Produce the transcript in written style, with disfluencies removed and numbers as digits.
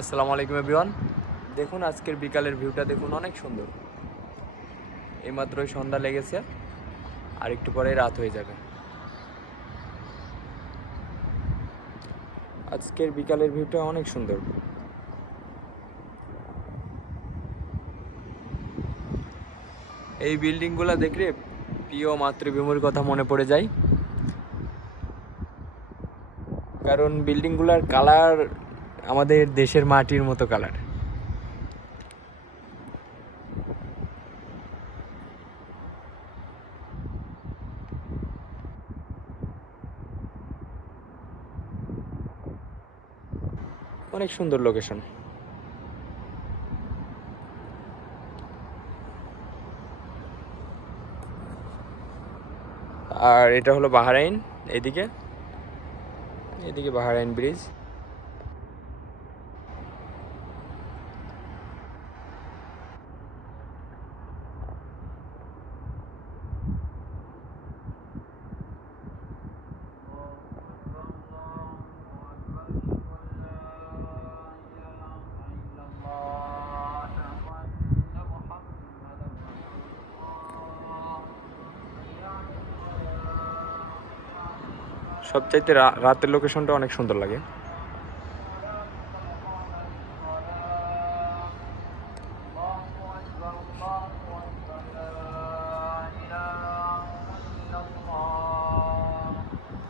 আসসালামু আলাইকুম এভরিওয়ান। দেখুন আজকের বিকালের ভিউটা দেখুন, অনেক সুন্দর। এইমাত্রই সন্ধ্যা লেগেছে, আর একটু পরে রাত হয়ে যাবে। আজকের বিকালের ভিউটা অনেক সুন্দর। এই বিল্ডিংগুলো দেখলে প্রিয় মাতৃভূমির কথা মনে পড়ে যায়, কারণ বিল্ডিংগুলোর কালার আমাদের দেশের মাটির মতো কালার। অনেক সুন্দর লোকেশন। আর এটা হলো বাহরাইন। এদিকে এদিকে বাহরাইন ব্রিজ। সবচাইতে রাতের লোকেশনটা অনেক সুন্দর লাগে।